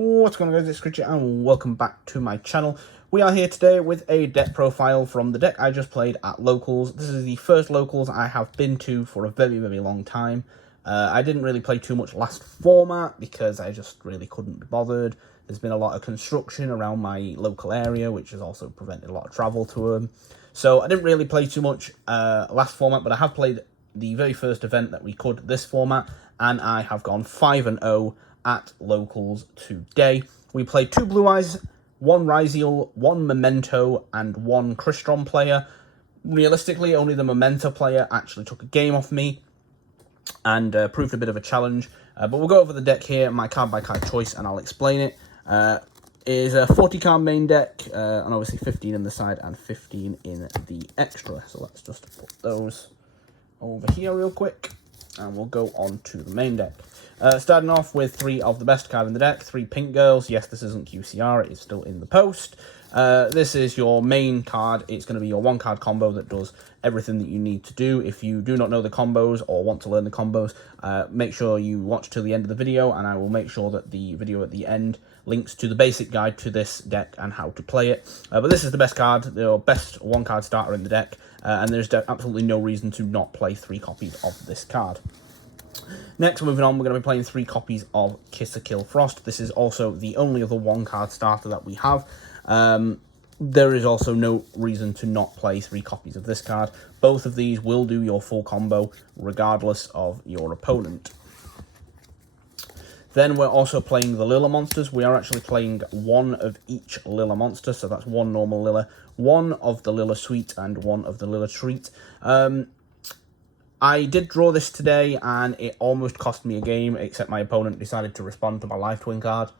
What's going on, guys? It's crsytron and welcome back to my channel. We are here today with a deck profile from the deck I just played at Locals. This is the first Locals I have been to for a very, very long time. I didn't really play too much last format because I just really couldn't be bothered. There's been a lot of construction around my local area, which has also prevented a lot of travel to them. So I didn't really play too much last format, but I have played the very first event that we could this format, and I have gone 5-0 at Locals today. We played 2 Blue Eyes, 1 ryzeal, 1 memento, and 1 crsytron player. Realistically, only the memento player actually took a game off me and proved a bit of a challenge. But we'll go over the deck here, my card by card choice, and I'll explain it. It is a 40 card main deck, and obviously 15 in the side and 15 in the extra. So let's just put those over here real quick, and we'll go on to the main deck. Starting off with 3 of the best card in the deck, 3 Pink Girls. Yes, this isn't QCR, it is still in the post. This is your main card. It's going to be your 1-card combo that does everything that you need to do. If you do not know the combos or want to learn the combos, make sure you watch till the end of the video, and I will make sure that the video at the end links to the basic guide to this deck and how to play it. But this is the best card, your best 1-card starter in the deck, and there's absolutely no reason to not play 3 copies of this card. Next, moving on, we're going to be playing 3 copies of Kill Frost. This is also the only other 1-card starter that we have. There is also no reason to not play 3 copies of this card. Both of these will do your full combo regardless of your opponent. Then we're also playing the Lilla monsters. We are actually playing 1 of each Lilla monster, so that's 1 normal Lilla, 1 of the Lilla Sweet, and 1 of the Lilla Treat. I did draw this today, and it almost cost me a game, except my opponent decided to respond to my Live Twin card.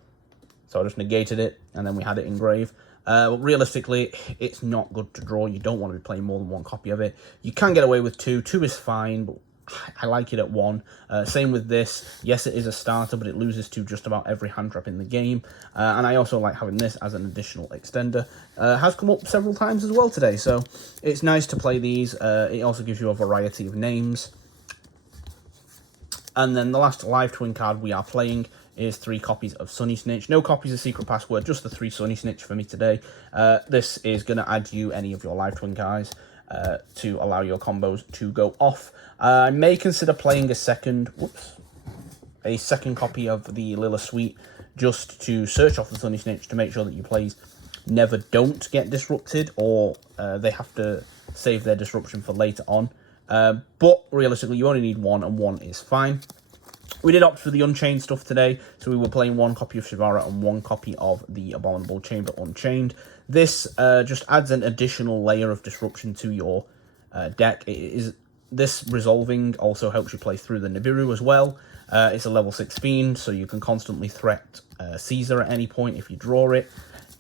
So I just negated it, and then we had it in grave. But realistically, it's not good to draw. You don't want to be playing more than 1 copy of it. You can get away with 2. 2 is fine, but I like it at 1. Same with this. Yes, it is a starter, but it loses to just about every hand trap in the game. And I also like having this as an additional extender. Has come up several times as well today, so it's nice to play these. It also gives you a variety of names. And then the last Live Twin card we are playing is 3 copies of Sunny Snitch. No copies of Secret Password, just the 3 Sunny Snitch for me today. This is going to add you any of your Live Twin guys to allow your combos to go off. I may consider playing a second copy of the Lilla Sweet just to search off the Sunny Snitch to make sure that your plays never don't get disrupted, or they have to save their disruption for later on. But realistically, you only need 1, and 1 is fine. We did opt for the Unchained stuff today, so we were playing 1 copy of Shivara and 1 copy of the Abominable Chamber Unchained. This just adds an additional layer of disruption to your deck. This resolving also helps you play through the Nibiru as well. It's a level 6 Fiend, so you can constantly threat Caesar at any point if you draw it.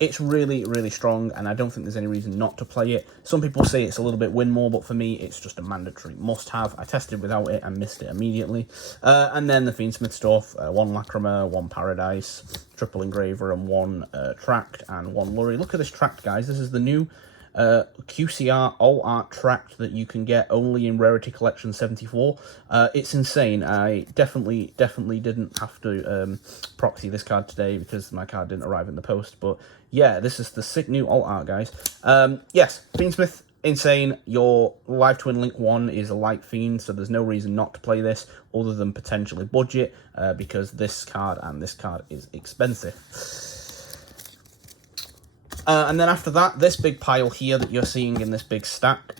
It's really, really strong, and I don't think there's any reason not to play it. Some people say it's a little bit win more, but for me, it's just a mandatory must-have. I tested without it and missed it immediately. And then the Fiendsmith stuff, 1 Lacrima, 1 Paradise, triple Engraver, and 1 Tract, and 1 Lurry. Look at this Tract, guys. This is the new QCR All Art Tract that you can get only in Rarity Collection 74. It's insane. I definitely didn't have to proxy this card today because my card didn't arrive in the post, but yeah, this is the sick new alt art, guys. Yes, Fiendsmith, insane. Your Live Twin Link 1 is a light Fiend, so there's no reason not to play this other than potentially budget, because this card and this card is expensive. And then after that, this big pile here that you're seeing in this big stack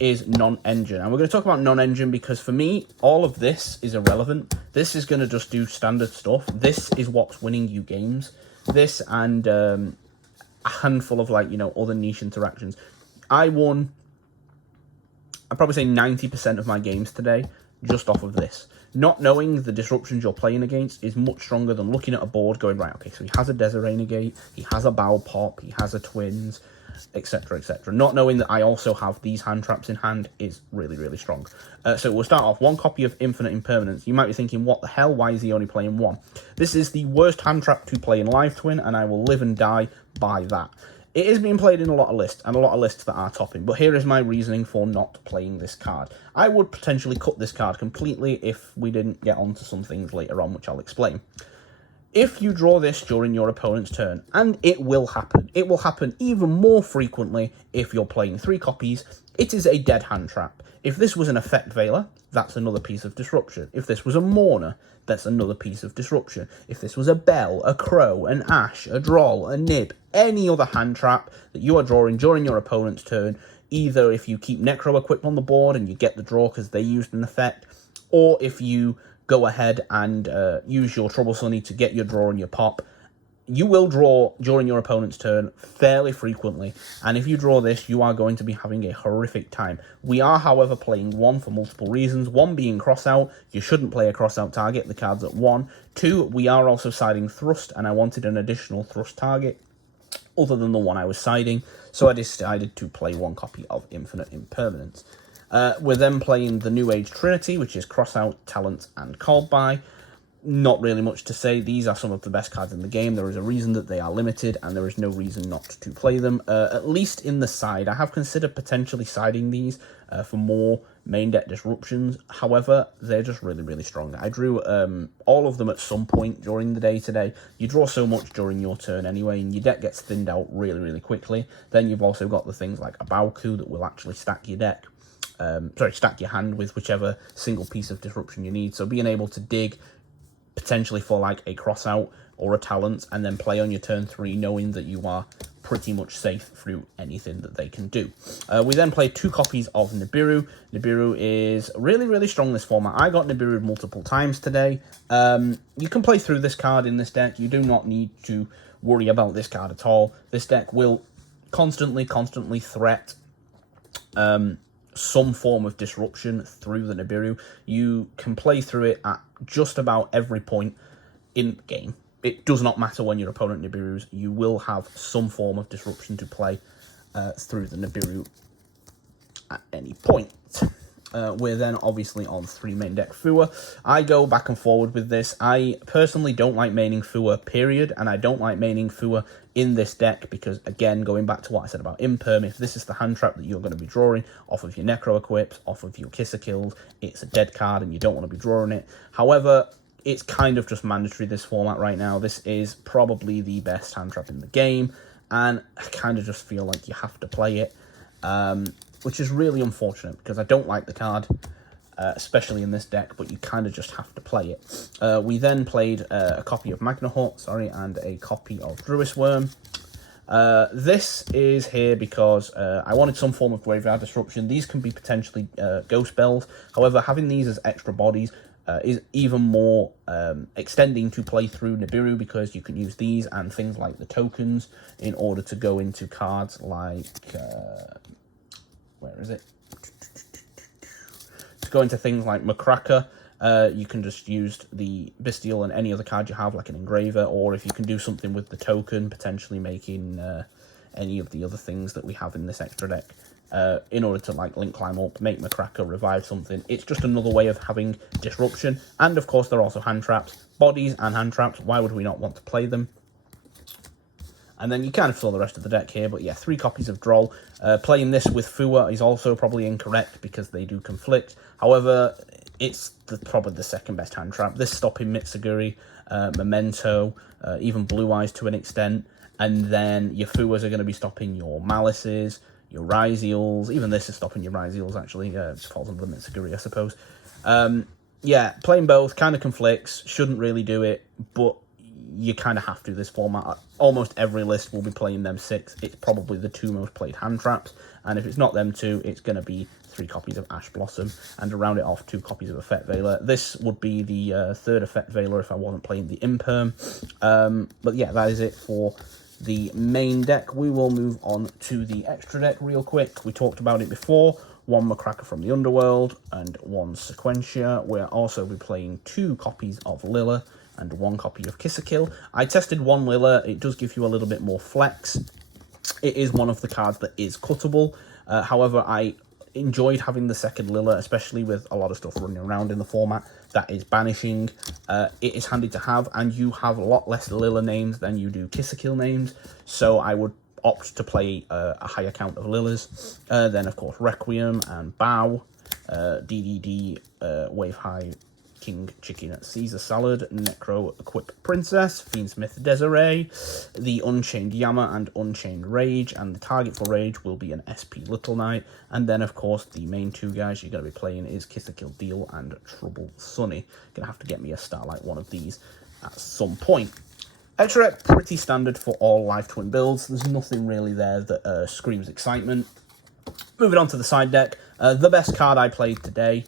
is non-engine. And we're going to talk about non-engine because for me, all of this is irrelevant. This is going to just do standard stuff. This is what's winning you games. This and a handful of, like, you know, other niche interactions. I'd probably say 90% of my games today just off of this. Not knowing the disruptions you're playing against is much stronger than looking at a board going, right, okay, so he has a Desiree Negate, he has a Bow Pop, he has a Twins, etc, etc. Not knowing that I also have these hand traps in hand is really, really strong. So we'll start off 1 copy of Infinite Impermanence. You might be thinking, what the hell, why is he only playing 1? This is the worst hand trap to play in Live Twin, and I will live and die by that. It is being played in a lot of lists, and a lot of lists that are topping, but here is my reasoning for not playing this card. I would potentially cut this card completely if we didn't get onto some things later on, which I'll explain. If you draw this during your opponent's turn, and it will happen even more frequently if you're playing 3 copies, it is a dead hand trap. If this was an effect veiler, that's another piece of disruption. If this was a mourner, that's another piece of disruption. If this was a bell, a crow, an ash, a droll, a nib, any other hand trap that you are drawing during your opponent's turn, either if you keep Necro equipped on the board and you get the draw because they used an effect, or if you go ahead and use your Trouble Sunny to get your draw and your pop, you will draw during your opponent's turn fairly frequently, and if you draw this, you are going to be having a horrific time. We are, however, playing 1 for multiple reasons. 1 being cross out. You shouldn't play a cross out target. The card's at 1. 2, we are also siding thrust, and I wanted an additional thrust target other than the one I was siding, so I decided to play 1 copy of Infinite Impermanence. We're then playing the New Age Trinity, which is cross out, talent, and called by. Not really much to say. These are some of the best cards in the game. There is a reason that they are limited, and there is no reason not to play them, at least in the side. I have considered potentially siding these for more main deck disruptions. However, they're just really, really strong. I drew all of them at some point during the day today. You draw so much during your turn anyway, and your deck gets thinned out really, really quickly. Then you've also got the things like a Baoku that will actually stack your deck. Stack your hand with whichever single piece of disruption you need. So being able to dig potentially for like a cross out or a talent and then play on your turn 3 knowing that you are pretty much safe through anything that they can do. We then played 2 copies of Nibiru. Nibiru is really, really strong this format. I got Nibiru multiple times today. You can play through this card in this deck. You do not need to worry about this card at all. This deck will constantly threat some form of disruption through the Nibiru. You can play through it at just about every point in the game. It does not matter when your opponent Nibirus, you will have some form of disruption to play through the Nibiru at any point. We're then obviously on 3 main deck Fua. I go back and forward with this. I personally don't like maining Fua, period, and I don't like maining Fua in this deck because, again, going back to what I said about Imperm, if this is the hand trap that you're going to be drawing off of your Necro equips, off of your Kisser kills, it's a dead card and you don't want to be drawing it. However, it's kind of just mandatory this format right now. This is probably the best hand trap in the game, and I kind of just feel like you have to play it. Which is really unfortunate because I don't like the card, especially in this deck, but you kind of just have to play it. We then played a copy of Magna Hut, and a copy of Druis Worm. This is here because I wanted some form of graveyard disruption. These can be potentially ghost spells. However, having these as extra bodies is even more extending to play through Nibiru because you can use these and things like the tokens in order to go into cards like... where is it? To go into things like Macracker, you can just use the Bestial and any other card you have, like an Engraver, or if you can do something with the token, potentially making any of the other things that we have in this extra deck, in order to like link climb up, make Macracker, revive something. It's just another way of having disruption. And of course, there are also hand traps, bodies and hand traps. Why would we not want to play them? And then you kind of fill the rest of the deck here, but yeah, 3 copies of Droll. Playing this with Fua is also probably incorrect because they do conflict. However, it's probably the second best hand trap. This stopping Mitsuguri, Memento, even Blue-Eyes to an extent. And then your Fuas are going to be stopping your Malices, your ryzeals. Even this is stopping your ryzeals, actually. It falls under the Mitsuguri, I suppose. Yeah, playing both kind of conflicts. Shouldn't really do it, but you kind of have to this format. Almost every list will be playing them 6. It's probably the 2 most played hand traps, and if it's not them 2, it's going to be 3 copies of Ash Blossom, and to round it off, 2 copies of Effect Veiler. This would be the 3rd Effect Veiler if I wasn't playing the Imperm. But yeah, that is it for the main deck. We will move on to the extra deck real quick. We talked about it before. 1 Macracker from the Underworld and 1 Sequentia. We'll also be playing 2 copies of Lilla and 1 copy of Kisser Kill. I tested 1 Lilla. It does give you a little bit more flex. It is one of the cards that is cuttable. However, I enjoyed having the second Lilla, especially with a lot of stuff running around in the format that is banishing. It is handy to have, and you have a lot less Lilla names than you do Kisser Kill names, so I would opt to play a higher count of Lillas. Then, of course, Requiem and Bow, DDD, Wave High, King Chicken Caesar Salad, Necro Equip Princess, Fiendsmith Desiree, the Unchained Yama and Unchained Rage, and the target for Rage will be an SP Little Knight. And then, of course, the main two guys you're going to be playing is Kiss a Kill Deal and Trouble Sunny. Going to have to get me a Starlight one of these at some point. Extra rep, pretty standard for all Live Twin builds. There's nothing really there that screams excitement. Moving on to the side deck, the best card I played today,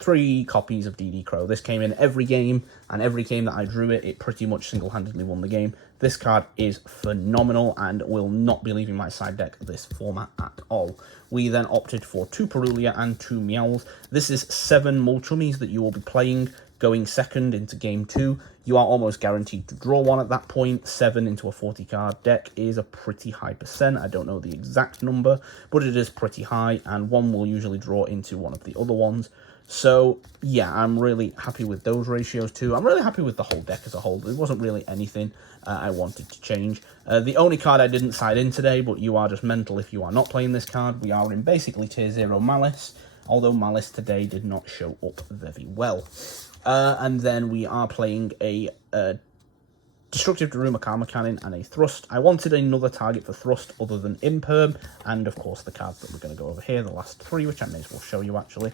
3 copies of DD Crow. This came in every game, and every game that I drew it, it pretty much single-handedly won the game. This card is phenomenal and will not be leaving my side deck this format at all. We then opted for 2 Perulia and 2 Meowls. This is 7 Mulchummies that you will be playing going second into game 2. You are almost guaranteed to draw one at that point. 7 into a 40-card deck is a pretty high percent. I don't know the exact number, but it is pretty high, and one will usually draw into one of the other ones. So, yeah, I'm really happy with those ratios too. I'm really happy with the whole deck as a whole. There wasn't really anything I wanted to change. The only card I didn't side in today, but you are just mental if you are not playing this card. We are in basically Tier 0 Malice, although Malice today did not show up very well. And then we are playing a Destructive Daruma Karma Cannon and a Thrust. I wanted another target for Thrust other than Imperm, and of course the cards that we're going to go over here, the last 3, which I may as well show you actually,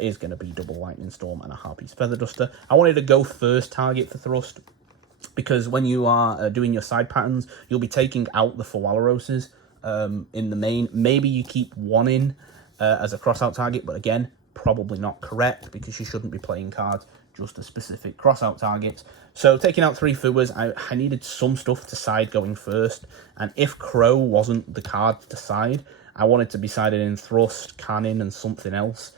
is going to be Double Lightning Storm and a Harpy's Feather Duster. I wanted to go first target for Thrust, because when you are doing your side patterns, you'll be taking out the Fawaloroses in the main. Maybe you keep one in as a cross-out target, but again, probably not correct, because you shouldn't be playing cards just a specific cross-out targets. So taking out 3 Fuwas, I needed some stuff to side going first, and if Crow wasn't the card to side, I wanted to be sided in Thrust, Cannon, and something else,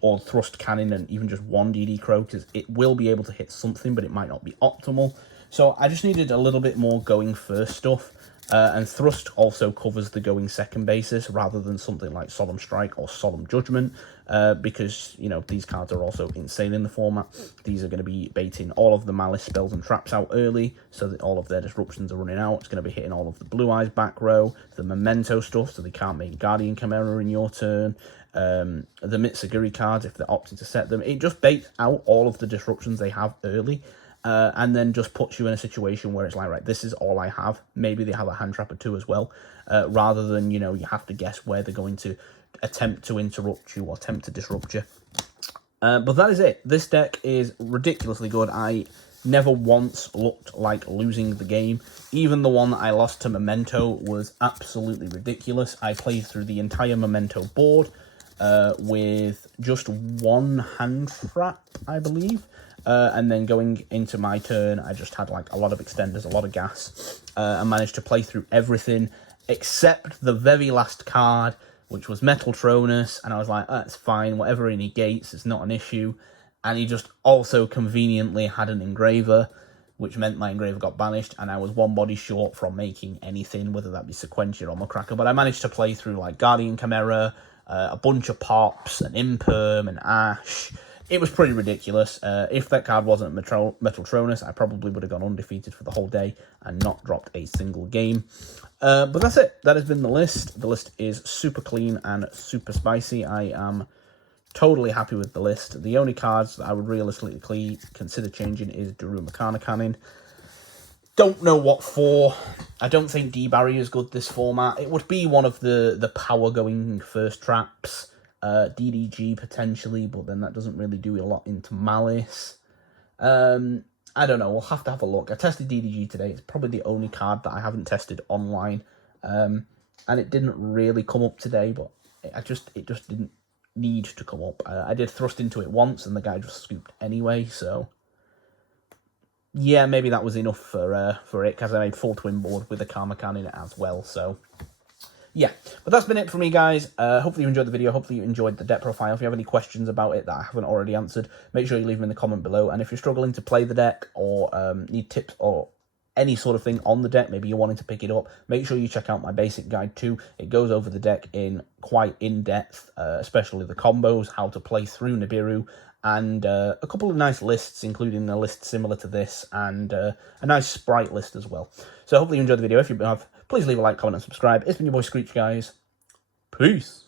or Thrust, Cannon, and even just 1 DD Crow, because it will be able to hit something, but it might not be optimal. So I just needed a little bit more going first stuff, and Thrust also covers the going second basis rather than something like Solemn Strike or Solemn Judgment, because, you know, these cards are also insane in the format. These are going to be baiting all of the Malice spells and traps out early, so that all of their disruptions are running out. It's going to be hitting all of the Blue Eyes back row, the Memento stuff, so they can't make Guardian Chimera in your turn, the Mitsuguri cards if they're opting to set them. It just baits out all of the disruptions they have early, and then just puts you in a situation where it's like, right, this is all I have. Maybe they have a hand trap or 2 as well, rather than, you know, you have to guess where they're going to attempt to interrupt you or attempt to disrupt you. But that is it. This deck is ridiculously good. I never once looked like losing the game. Even the one that I lost to Memento was absolutely ridiculous. I played through the entire Memento board with just 1 hand trap, I believe. And then going into my turn, I just had like a lot of extenders, a lot of gas, and managed to play through everything except the very last card, which was Metaltronus, and I was like, that's fine, whatever he negates, it's not an issue. And he just also conveniently had an Engraver, which meant my Engraver got banished, and I was 1 body short from making anything, whether that be Sequentia or Muckracker. But I managed to play through like Guardian Chimera, a bunch of Pops, an Imperm, an Ash. It was pretty ridiculous. If that card wasn't Metaltronus, I probably would have gone undefeated for the whole day and not dropped a single game. But that's it. That has been the list. The list is super clean and super spicy. I am totally happy with the list. The only cards that I would realistically consider changing is Daruma Karma Cannon. Don't know what for. I don't think D-Barrier is good this format. It would be one of the power going first traps. DDG potentially, but then that doesn't really do a lot into Malice. I don't know, we'll have to have a look. I tested DDG today. It's probably the only card that I haven't tested online, and it didn't really come up today, but it just didn't need to come up. I did thrust into it once and the guy just scooped anyway, so yeah, maybe that was enough for it, because I made full twin board with a Karma Cannon as well, so yeah. But that's been it for me, guys. Hopefully you enjoyed the video. Hopefully you enjoyed the deck profile. If you have any questions about it that I haven't already answered, make sure you leave them in the comment below. And if you're struggling to play the deck, or need tips or any sort of thing on the deck, maybe you're wanting to pick it up, make sure you check out my basic guide too. It goes over the deck in quite in-depth, especially the combos, how to play through Nibiru, and a couple of nice lists, including a list similar to this, and a nice sprite list as well. So hopefully you enjoyed the video. If you have, please leave a like, comment, and subscribe. It's been your boy Screech, guys. Peace.